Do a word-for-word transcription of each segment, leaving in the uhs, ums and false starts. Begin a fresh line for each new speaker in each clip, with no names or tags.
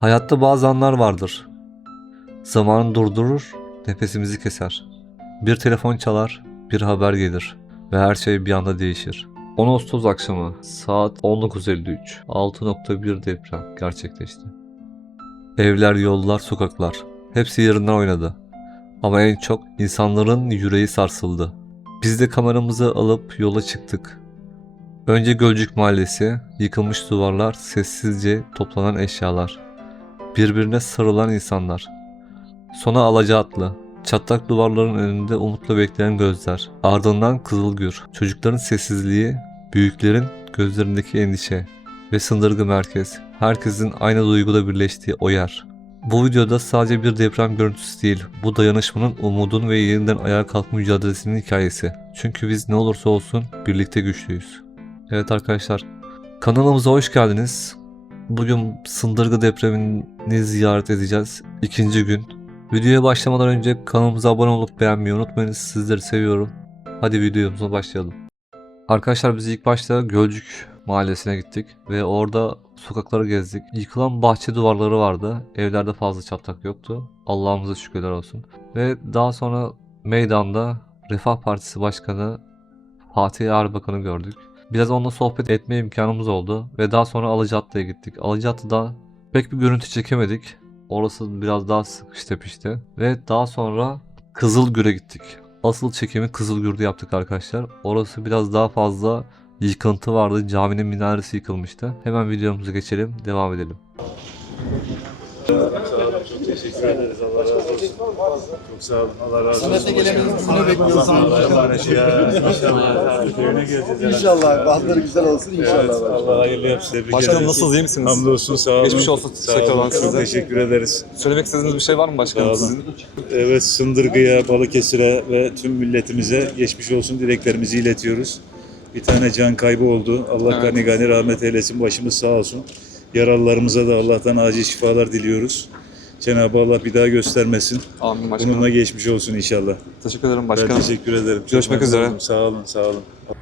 Hayatta bazı anlar vardır. Zamanı durdurur, nefesimizi keser. Bir telefon çalar, bir haber gelir ve her şey bir anda değişir. on Ağustos akşamı saat on dokuz elli üç altı nokta bir deprem gerçekleşti. Evler, yollar, sokaklar hepsi yerinden oynadı. Ama en çok insanların yüreği sarsıldı. Biz de kameramızı alıp yola çıktık. Önce Gölcük Mahallesi, yıkılmış duvarlar, sessizce toplanan eşyalar, birbirine sarılan insanlar. Sonra Alacaatlı, çatlak duvarların önünde umutla bekleyen gözler. Ardından Kızılgür, çocukların sessizliği, büyüklerin gözlerindeki endişe ve Sındırgı Merkez. Herkesin aynı duyguda birleştiği o yer. Bu videoda sadece bir deprem görüntüsü değil, bu dayanışmanın, umudun ve yeniden ayağa kalkma mücadelesinin hikayesi. Çünkü biz ne olursa olsun birlikte güçlüyüz. Evet arkadaşlar, kanalımıza hoş geldiniz. Bugün Sındırgı depremini ziyaret edeceğiz. İkinci gün. Videoya başlamadan önce kanalımıza abone olup beğenmeyi unutmayınız. Sizleri seviyorum. Hadi videomuza başlayalım. Arkadaşlar biz ilk başta Gölcük Mahallesi'ne gittik ve orada sokakları gezdik. Yıkılan bahçe duvarları vardı. Evlerde fazla çatlak yoktu. Allah'ımıza şükürler olsun. Ve daha sonra meydanda Refah Partisi Başkanı Fatih Erbakan'ı gördük. Biraz onunla sohbet etme imkanımız oldu ve daha sonra Alacaatlı'ya gittik. Alacaatlı'da pek bir görüntü çekemedik. Orası biraz daha sıkış tepişti. Ve daha sonra Kızılgür'e gittik. Asıl çekimi Kızılgür'de yaptık arkadaşlar. Orası biraz daha fazla yıkıntı vardı. Caminin minaresi yıkılmıştı. Hemen videomuza geçelim, devam edelim.
Sağ olun, çok teşekkür ederiz. Allah razı olsun. Çok sağ olun, Allah razı olsun.
Sınırda gelemenizi bunu bekliyoruz.
İnşallah. Köyüne geleceğiz.
İnşallah. Bazıları güzel olsun inşallah.
Evet, Allah hayırlı yapsın. Tebrik
Başkanım
ederiz.
nasılsınız, iyi misiniz?
Hamdolsun, sağ olun.
Geçmiş olsun,
Sağ
teşekkür
olun,
ederim
çok
size.
teşekkür ederiz.
Söylemek istediğiniz bir şey var mı başkanım
Sağ olun.
sizin?
Evet, Sındırgı'ya, Balıkesir'e ve tüm milletimize geçmiş olsun dileklerimizi iletiyoruz. Bir tane can kaybı oldu. Allah
Evet.
gani gani rahmet eylesin, başımız sağ olsun. Yaralılarımıza da Allah'tan acil şifalar diliyoruz. Cenab-ı Allah bir daha göstermesin.
Amin başkanım.
Bununla geçmiş olsun inşallah.
Teşekkür ederim
Ben
başkanım.
teşekkür ederim. Çok
Görüşmek
memnun
üzere.
oldum. Sağ olun, sağ olun.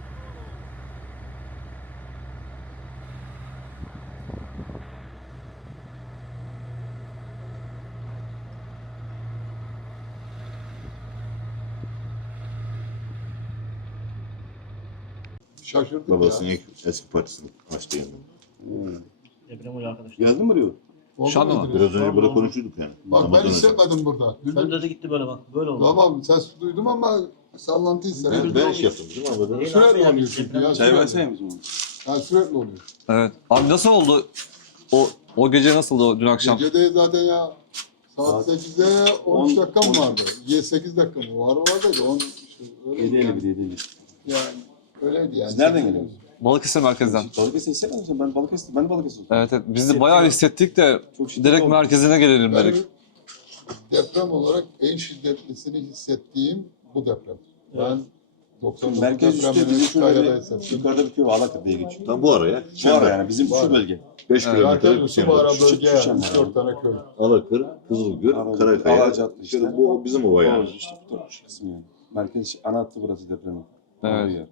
Şaşırdık
Babasının
ya.
ilk eski partisini açtı yanında.
Deprem oluyor arkadaşlar.
Geldin mi buraya?
Oldu
Şu an
mu
mı?
İdris?
Biraz önce böyle konuşuyorduk yani.
Bak ben
Ramazan önce.
hissetmedim burada.
Bende de gitti böyle bak. Böyle oldu.
Tamam ses duydum ama sallantı
Ben,
hissetmedim.
ben iş yaptım değil mi? Böyle.
Değil
Sürekli
abi ya,
oluyor
biz
çünkü
deprem-
ya.
Çay
Sürekli.
versene bizim.
Ha, sürekli oluyor.
Evet. Abi nasıl oldu? O o gece nasıldı o dün akşam?
Gecede zaten ya saat sekizde on üç dakika mı vardı? sekiz dakika mı? Var oradaydı. on işte öyleydi yani.
yedi elli.
Yani öyleydi yani.
Siz nereden geliyorsunuz?
Balıkesir merkezden.
Balıkesir hissetmiyor musun? Ben Balıkesir, ben de Balıkesir.
Evet evet. Biz de bayağı hissettik de
Çok şiddetli
direkt
oldu.
merkezine gelelim
Ben
dedik.
deprem olarak en şiddetlisini hissettiğim bu deprem. Ben doksan dokuz
Merkez üstü
depremini
bizim
Kütahya'da
şöyle
hissettim.
yukarıda bir köy var, Alakır diye geçiyor.
Tam bu araya.
Bu ara yani bizim
Var.
şu bölge.
beş
Evet.
kilometre
Zaten
bir
şu
kenarda.
ara
Şu-
bölge
şu
yani.
şemler.
üç dört tane köy.
Alakır, Kızılgür,
Alakır,
Karakaya.
Alacatlı işte.
İşte bu bizim ova yani.
Doğru, işte bu taraf, şu kısmı yani. Merkez ana hattı burası depremin.
Evet.
Olduğu yer.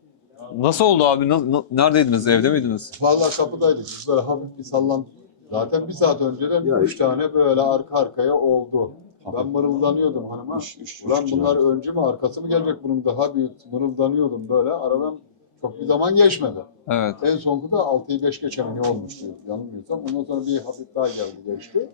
Nasıl oldu abi? Na- na- neredeydiniz? Evde miydiniz?
Vallahi kapıdaydık. Biz böyle hafif bir sallan. Zaten bir saat önceden
Ya
üç tane böyle arka arkaya oldu. Ben mırıldanıyordum hanıma.
Üç- üç
Ulan
buçuk
bunlar
civarı.
önce mi arkası mı gelecek bunun daha büyük mırıldanıyordum böyle. Aradan çok bir zaman geçmedi.
Evet.
En sonunda da altıyı beş geçe mi ne olmuştu yanılmıyorsam. Ondan sonra bir hafif daha geldi geçti.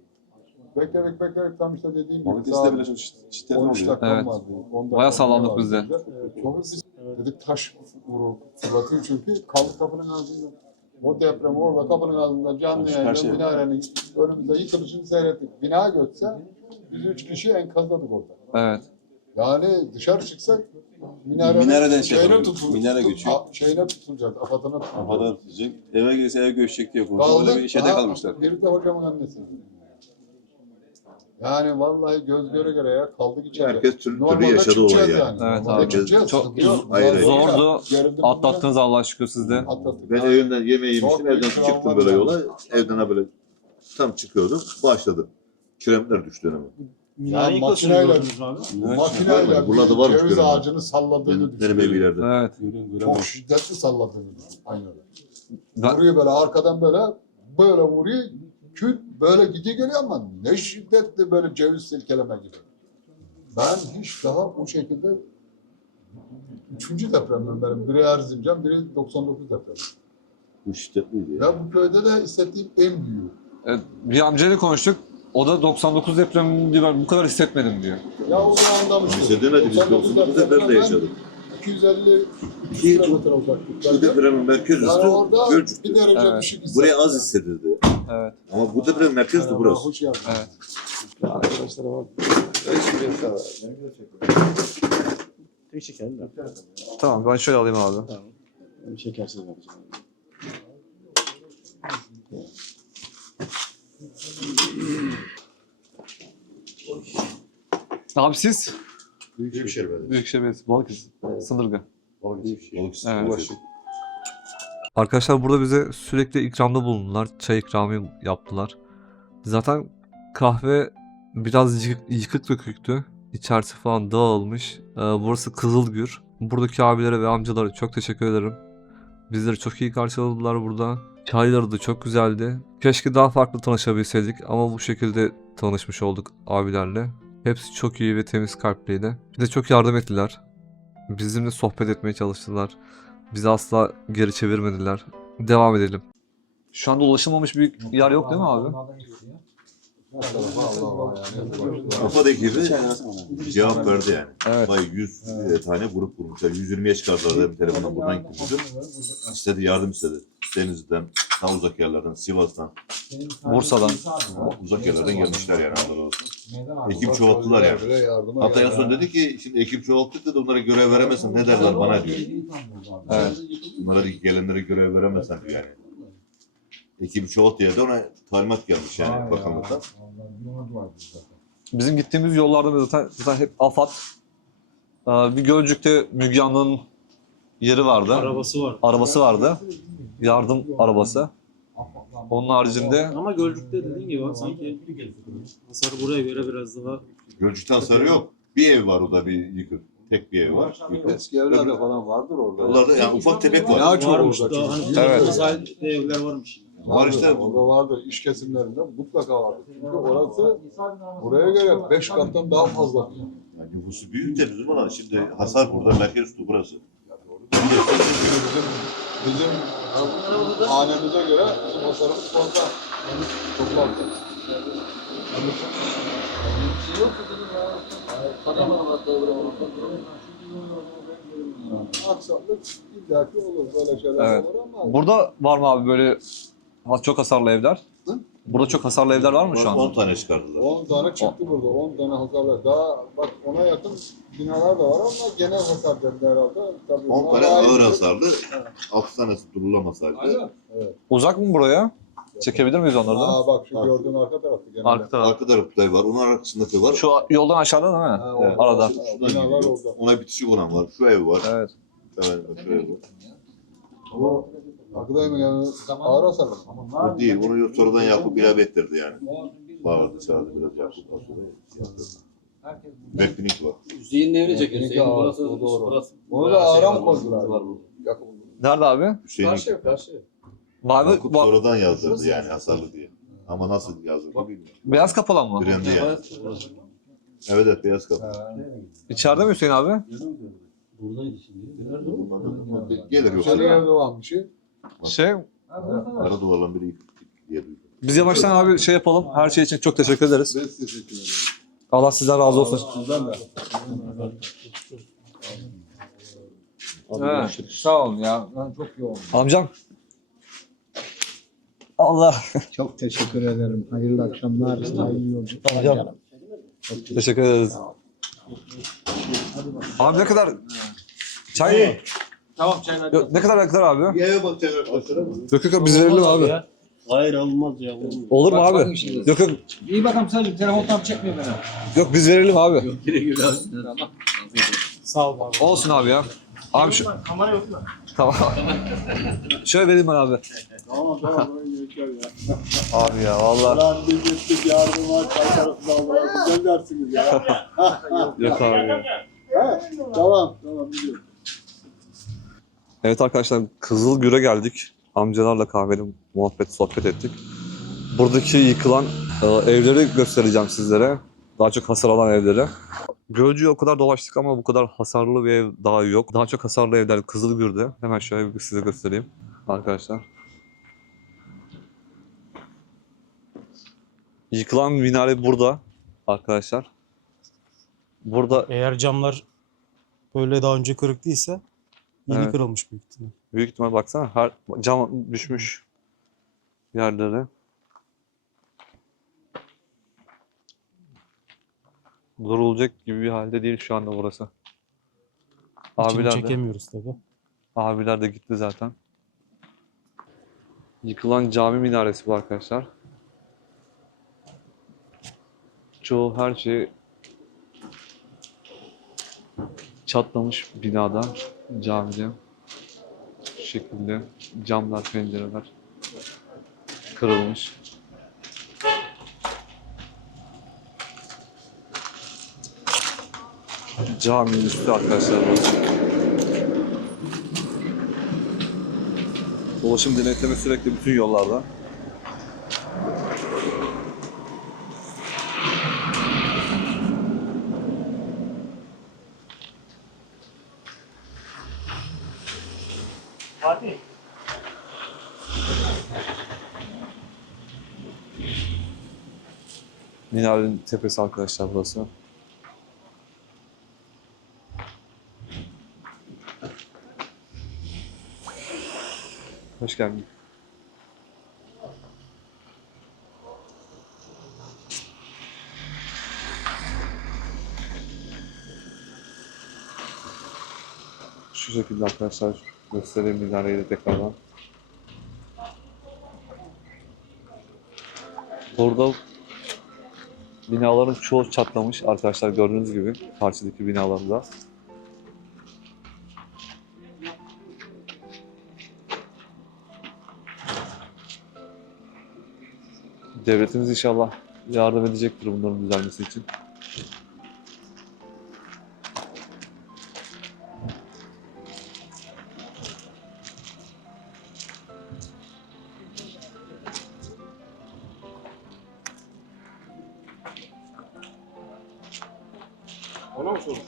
Bekledik bekledik tam işte dediğim gibi
Balıkesir'de bile çok şidd- şiddetli
on üç
oluyor.
dakika
Evet.
vardı. on dakika
Bayağı sallandık
vardı
biz de.
bize. Çok biz dedik taş vuru fırlatıyor çünkü kaldık kapının ağzında. O deprem orada kapının ağzında canlı
Şu
yayında
karşıya.
minarenin önümüzde yıkılışını seyrettik. Bina götse biz üç kişi enkazladık orada.
Evet.
Yani dışarı çıksak minarenin
Minareden şey
şeyine
yapıyor,
tutul,
minare
tutul-
göçüyor.
a- şeyine tutulacak, afatına tutulacak.
Kafada tutacak. Eve girse eve göçecek diye konuşuyor. Öyle bir
Kaldık,
şeyde
daha
kalmışlar.
biri de hocamın annesi. Yani vallahi göz göre göre ya kaldık içeride.
Herkes türlü türlü
Normalde
yaşadı
çıkacağız
olayı yani.
Evet
Normalde
abi.
çıkacağız,
Çok
sıkıntı yok.
ayrı ayrı.
Zordu.
Gerildim
Atlattınız Allah'a şükür siz de.
Atlattık.
Ben
Yani
evimden yemeği yemiştim.
Çok
Evden
büyük
çıktım
travma
böyle
yani.
yola. Evden ha böyle tam çıkıyordum. Başladı. Kiremitler düştü önüme.
Minareyi
Ya
yıkılsın
makineyle-
gördünüz mü abi?
makineyle
Görmedim. Burada varmış
ceviz
göremem.
ağacını salladığını
Benim,
düşün.
benim evlerde.
Evet.
Görüyorum,
Çok
göremiyorum.
şiddetli salladığını düşün. Aynen öyle.
Ben-
Vuruyor böyle arkadan böyle böyle vuruyor. Küt böyle gidiyor geliyor ama ne şiddetli böyle ceviz silkeleme gibi. Ben hiç daha o şekilde üçüncü depremim benim. Biri Erzincan, biri doksan dokuz depremi.
Bu şiddetliydi ya.
Ya bu köyde de hissettiğim en büyüğü.
Evet, bir amcayla konuştuk. O da doksan dokuz depremini ben bu kadar hissetmedim diyor.
Ya o zaman da
Bize demedi, biz doksan dokuz depremde yaşadık.
iki yüz elli
İki-
kilometre uzaklıkta.
Bu depremin merkez
Yani
üstü
orada
Gölcük'tü.
bir derece
Evet.
düşük hissettim.
Buraya az hissedildi.
Evet.
Ama bu depremin merkez üstü burası.
Hoş geldin.
Evet.
Arkadaşlara bak.
Bir çekelim de.
Tamam ben şöyle alayım abi.
Bir şekersiz vereceğim.
Abi siz?
Büyükşehir Belediyesi.
Büyükşehir Belediyesi, Balıkesir, Sındırga.
Balıkesir.
Evet.
Ulaşık.
Arkadaşlar burada bize sürekli ikramda bulundular. Çay ikramı yaptılar. Zaten kahve biraz yık- yıkık döküktü. İçerisi falan dağılmış. Ee, burası Kızılgür. Buradaki abilere ve amcalara çok teşekkür ederim. Bizleri çok iyi karşıladılar burada. Çayları da çok güzeldi. Keşke daha farklı tanışabilseydik ama bu şekilde tanışmış olduk abilerle. Hepsi çok iyi ve temiz kalpliydi. Bir de çok yardım ettiler. Bizimle sohbet etmeye çalıştılar. Bizi asla geri çevirmediler. Devam edelim. Şu anda ulaşılmamış bir yer yok değil mi abi?
Allah Allah yani.
Kafadaki gibi cevap verdi yani.
Evet.
Vay yüz tane grup kurmuşlar. yüz yirmiye çıkardılar bir telefonla buradan gitmiştim. İstedi, yardım istedi. Denizli'den, daha uzak yerlerden, Sivas'tan,
Bursa'dan.
uzak yerlerden gelmişler yani. Allah olsun. Ekip çoğalttılar yani. Hatta en son dedi ki, şimdi ekip çoğalttık dedi, onlara görev veremezsen ne derler bana diyor.
Evet.
Bunlara dedi ki gelenlere görev veremezsen diyor yani. Ekibi çoğalt diye de ona talimat gelmiş yani bakanlıktan.
Bizim gittiğimiz yollarda zaten, zaten hep AFAD. Ee, Bir Gölcük'te Müge Anlı'nın yeri vardı.
Arabası var.
Arabası vardı. Yardım arabası. Onun haricinde
Ama Gölcük'te dediğin gibi bak sanki hasar buraya göre biraz daha
Gölcük'ten sarı yok. Bir ev var, o da bir yıkık. Tek bir ev var. Yıkık.
Eski evlerde falan vardır orada.
Onlarda yani ufak tefek var.
Ya çok
varmış
orada.
daha hani
Evet.
evet. Sahilde evler varmış.
Var işte.
Orada vardır. İş kesimlerinde mutlaka vardır. Çünkü orası buraya göre beş kattan daha fazla.
Yani nüfusu büyük de bizim olan. Şimdi hasar burada, merkez üstü burası.
Bizim, bizim hanemize göre bizim hasarımız fazla. Çok fazla. Aksaklık illaki olur. Böyle şeyler
Evet.
olur ama
burada var mı abi böyle ha- çok hasarlı evler?
Hı?
Burada çok hasarlı evler var mı şu
on
anda?
tane çıkardılar.
on tane çıktı burada. on tane hasarlı. Daha bak ona yakın binalar da var ama genel hasar dediler herhalde. Tabii
on
bunlar
tane
ayrı.
ağır hasarlı, altı tanesi durulamaz halde.
Uzak mı buraya? Çekebilir miyiz onları da?
Aa bak şu gördüğün arka tarafı genelde.
Arka taraf.
Arka tarafta var, onun arkasındaki var.
Şu yoldan aşağıda değil mi?
Ha, orada.
Arada.
Şuradan
Binalar
gidiyor.
orada.
Ona bitişik olan var. Şu ev var.
Evet.
Evet, şu ev var.
O arkadayım yani ağır hasarlı.
O değil, onu sonradan yapıp ilave ettirdi yani. Bağırdı, çağırdı, biraz yapıp daha sonra yaptırdı. Beklinik var.
Hüseyin evine çekiyor.
Benimki
Hüseyin
ağır,
burası,
o doğru.
burası.
Onu da
Bayağı şey
ağıra
var,
mı koydular?
sıkıntı var burada.
Yakın.
Nerede abi?
Hüseyin
Karşı karşı.
Mavi,
Yakup
ba-
sonradan yazdırdı yani hasarlı diye. Ama nasıl yazdırdı bilmiyorum.
beyaz kapalı mı?
Direndi yani.
Burası.
Evet evet, beyaz kapı.
İçeride mi Hüseyin abi?
Buradaydı şimdi. Nerede o?
Gelir
Güzel
yoksa.
evde olan bir şey.
Şey,
Ara duvarlan biri yıkık diye duydum.
biz yavaştan abi şey yapalım. Her şey için çok teşekkür ederiz.
Biz teşekkür ederim.
Allah sizden razı olsun.
Sizden de.
Evet, sağ olun ya.
Ben çok yoğun.
Amcam. Allah.
Çok teşekkür ederim. Hayırlı akşamlar, hayırlı yolculuklar.
Hocam.
canım.
Teşekkür ederiz. Abi ne kadar çay?
Tamam çaylar.
Yok, ne kadar ne kadar abi?
Bir eve bakacak arkadaşlar ama.
Yok yok biz verelim abi.
Hayır olmaz ya. Olmaz.
Olur mu abi? Yok yok.
İyi bakalım sadece telefondan çekmiyor beni.
Yok biz verelim abi.
Güle güle abi.
Sağ ol abi.
Olsun abi ya. Abi şu
Kamera yok mu?
tamam. Şöyle vereyim ben abi.
Tamam tamam. Böyle geçer ya.
Abi ya vallahi.
Lan biz gittik yardım var. Çay tarafından Allah'a güzel dersiniz ya.
Yok abi ya.
Ha? Tamam tamam biliyorum.
Evet arkadaşlar Kızılgür'e geldik. Amcalarla kahveli muhabbet sohbet ettik. buradaki yıkılan e, evleri göstereceğim sizlere. Daha çok hasar alan evleri. Gölcük'e o kadar dolaştık ama bu kadar hasarlı bir ev daha yok. Daha çok hasarlı evler Kızılgür'de. Hemen şöyle bir size göstereyim arkadaşlar. Yıkılan minare burada arkadaşlar. Burada
Eğer camlar böyle daha önce kırık değilse yeni
Evet.
kırılmış büyük ihtimal.
büyük ihtimal baksana her cam düşmüş yerlere. Durulacak gibi bir halde değil şu anda burası.
İçini
Abiler de,
çekemiyoruz tabii.
abiler de gitti zaten. Yıkılan cami minaresi bu arkadaşlar. Çoğu her şey çatlamış binada, camide. Şu şekilde camlar, pencereler kırılmış. Caminin üstü arkadaşlar burası. Ulaşım denetleme sürekli bütün yollarda. Minarenin tepesi arkadaşlar burası. Hoş geldin. Şu şekilde arkadaşlar göstereyim minareyi de tekrardan. Burada binaların çoğu çatlamış arkadaşlar gördüğünüz gibi karşıdaki binalarda. Devletimiz inşallah yardım edecektir bunların düzelmesi için.
Ona mı sormuşlar?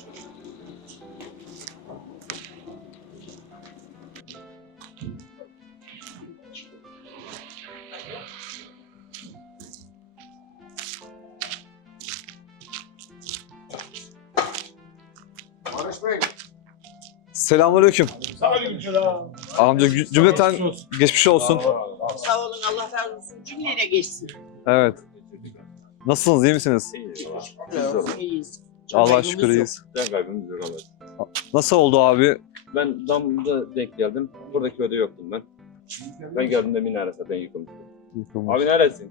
Barış Bey.
Selamünaleyküm.
Aleykümselam.
Amca gü- cümleten geçmiş olsun.
Sağ olun, Allah razı olsun. Cümleyle geçsin.
Evet. Nasılsınız, iyi misiniz?
İyiyiz.
Allah şükür iyiyiz.
Ben kaybımız yok abi.
Nasıl oldu abi?
Ben damda denk geldim. Buradaki köyde yoktum ben. Ben geldiğimde minare zaten yıkılmış. Abi neredesin?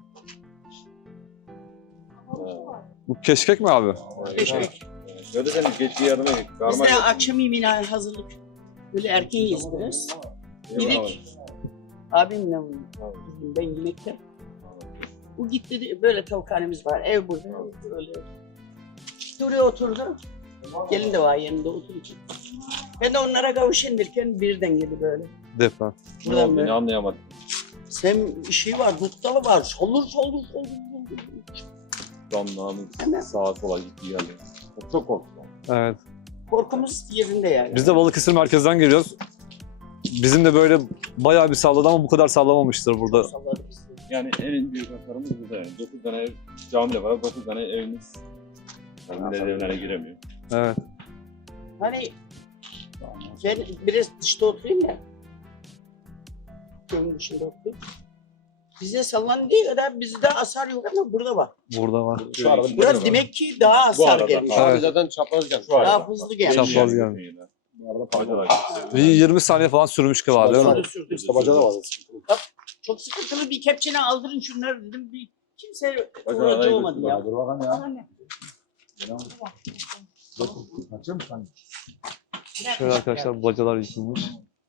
Bu keşkek mi abi?
Keşkek.
Öyle senin geçici yardıma git.
Biz
Karma
de
yok.
akşam yemeğine hazırlık. Böyle erkeğiz biraz. Yedik. Abimle ben yemekte. Bu gitti de- böyle tavukhanemiz var. Ev burada. Böyle. İşte oraya oturdu. Gelin de var yanında oturacak. Ben de onlara kavuşayım derken birden geldi böyle.
Defa.
Ne
Buradan
oldu
böyle.
beni anlayamadım.
Sen bir şey var, dutları var. Solur solur solur. solur.
Damlağımız
Hemen.
sağa sola gitti geldi. Çok korktum.
Evet.
Korkumuz yerinde yani.
Biz de Balıkesir merkezden geliyoruz. Bizim de böyle bayağı bir salladı ama bu kadar sallamamıştır burada.
Salladı bizi.
Yani en büyük hasarımız burada yani. dokuz tane ev, cami de var, dokuz tane evimiz. Yani millet evlerine giremiyor.
Evet.
Hani ben biraz dışta oturayım ya. Köyün dışında oturayım. Bize sallandığı kadar bizde hasar yok ama burada var.
Burada var.
Şu arada
Burada demek ki daha hasar
arada.
gelmiş.
Evet.
zaten çapraz gelmiş.
Daha hızlı gelmiş.
Çapraz gelmiş.
Bu arada faydalar.
Bir yirmi saniye falan sürmüş galiba değil mi?
Sürdü, sürdü.
da var.
Çok sıkıntılı bir kepçene aldırın şunları dedim. Bir kimse
Bacağı da
uğraşı olmadı ya.
Dur bakalım ya.
Anne.
Kaçıyor mu sen?
Şöyle arkadaşlar bacalar yıkılmış.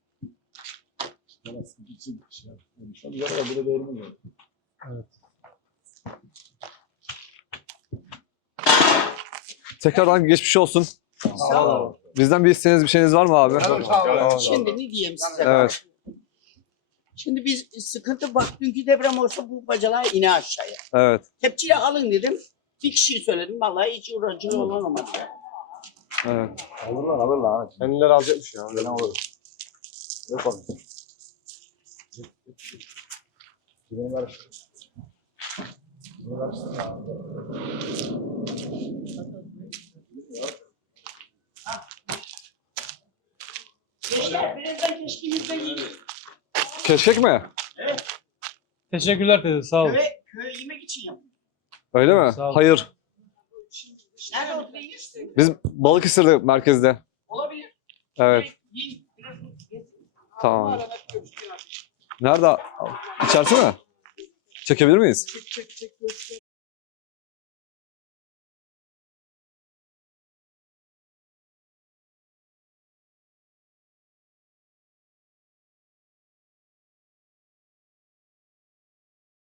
Tekrardan geçmiş olsun.
Sağ ol.
Bizden bir isteğiniz bir şeyiniz var mı abi?
Şimdi ne diyeyim size?
Evet.
Şimdi biz sıkıntı bak dünkü deprem olsa bu bacalar ine aşağıya.
Evet.
Kepçeyle alın dedim. Bir kişiyi söyledim. Vallahi hiç uğraşıcı olan olmadı ya.
Evet.
Alırlar alırlar. Kendileri alacakmış ya. Ne olur. Yapalım. Beni karıştır. Beni karıştır.
Gençler birazdan keşkimizden yiyin.
Keşkek mi?
Teşekkürler teyze sağ ol.
Köye, köye yemek için yapın.
Öyle mi?
Sağ ol.
Hayır.
Nerede oturuyorsunuz?
Biz Balıkesir'de merkezde.
Olabilir.
Evet.
Yiyin. Biraz getir.
Tamam.
Arada görüşürüz.
Nerede? İçerisi mi? Çekebilir miyiz?
Çek çek çek göster.